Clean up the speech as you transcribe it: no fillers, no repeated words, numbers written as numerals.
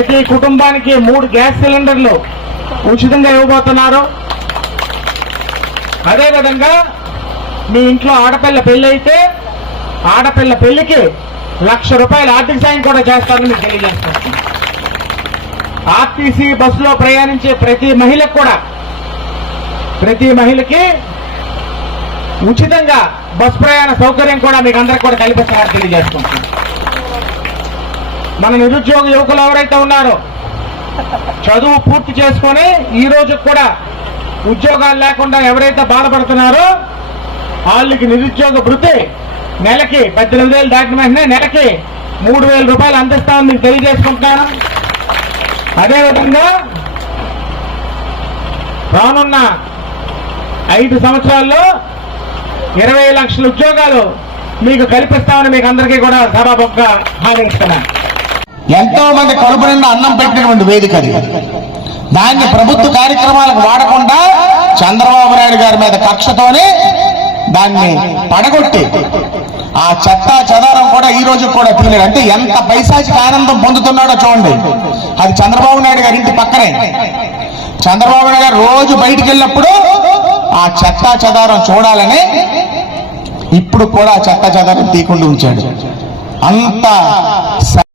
ప్రతి కుటుంబానికి 3 గ్యాస్ సిలిండర్లు ఉచితంగా ఇవ్వబోతున్నారు. అదేవిధంగా మీ ఇంట్లో ఆడపిల్ల పెళ్లి అయితే ఆడపిల్ల పెళ్లికి ₹1,00,000 ఆర్థిక సాయం కూడా చేస్తారని మీకు తెలియజేస్తాను. ఆర్టీసీ బస్సులో ప్రయాణించే ప్రతి మహిళకి ఉచితంగా బస్ ప్రయాణ సౌకర్యం కూడా మీకు అందరికి కూడా కల్పిస్తారని తెలియజేసుకుంటున్నాను. మన నిరుద్యోగ యువకులు ఎవరైతే ఉన్నారో చదువు పూర్తి చేసుకొని ఈ రోజు కూడా ఉద్యోగాలు లేకుండా ఎవరైతే బాధపడుతున్నారో వాళ్ళకి నిరుద్యోగ భృతి నెలకి 18,000 దాటిన వెంటనే నెలకి ₹3,000 అందిస్తామని మీకు తెలియజేసుకుంటున్నాను. అదేవిధంగా రానున్న 5 సంవత్సరాల్లో 20 లక్షల ఉద్యోగాలు మీకు కల్పిస్తామని మీకు అందరికీ కూడా సభాముఖంగా హామీ ఇస్తున్నాను. ఎంతో మంది కడుపు నిండా అన్నం పెట్టినటువంటి వేదిక అది. దాన్ని ప్రభుత్వ కార్యక్రమాలకు వాడకుండా చంద్రబాబు నాయుడు గారి మీద కక్షతోనే దాన్ని పడగొట్టి ఆ చెత్తా చెదారం కూడా ఈ రోజు కూడా తీయలేడు. అంటే ఎంత పైశాచిక ఆనందం పొందుతున్నాడో చూడండి. అది చంద్రబాబు నాయుడు గారి ఇంటి పక్కనే. చంద్రబాబు నాయుడు గారు రోజు బయటికి వెళ్ళినప్పుడు ఆ చెత్తా చెదారం చూడాలని ఇప్పుడు కూడా చెత్తా చెదారం తీయకుండా ఉంచాడు. అంత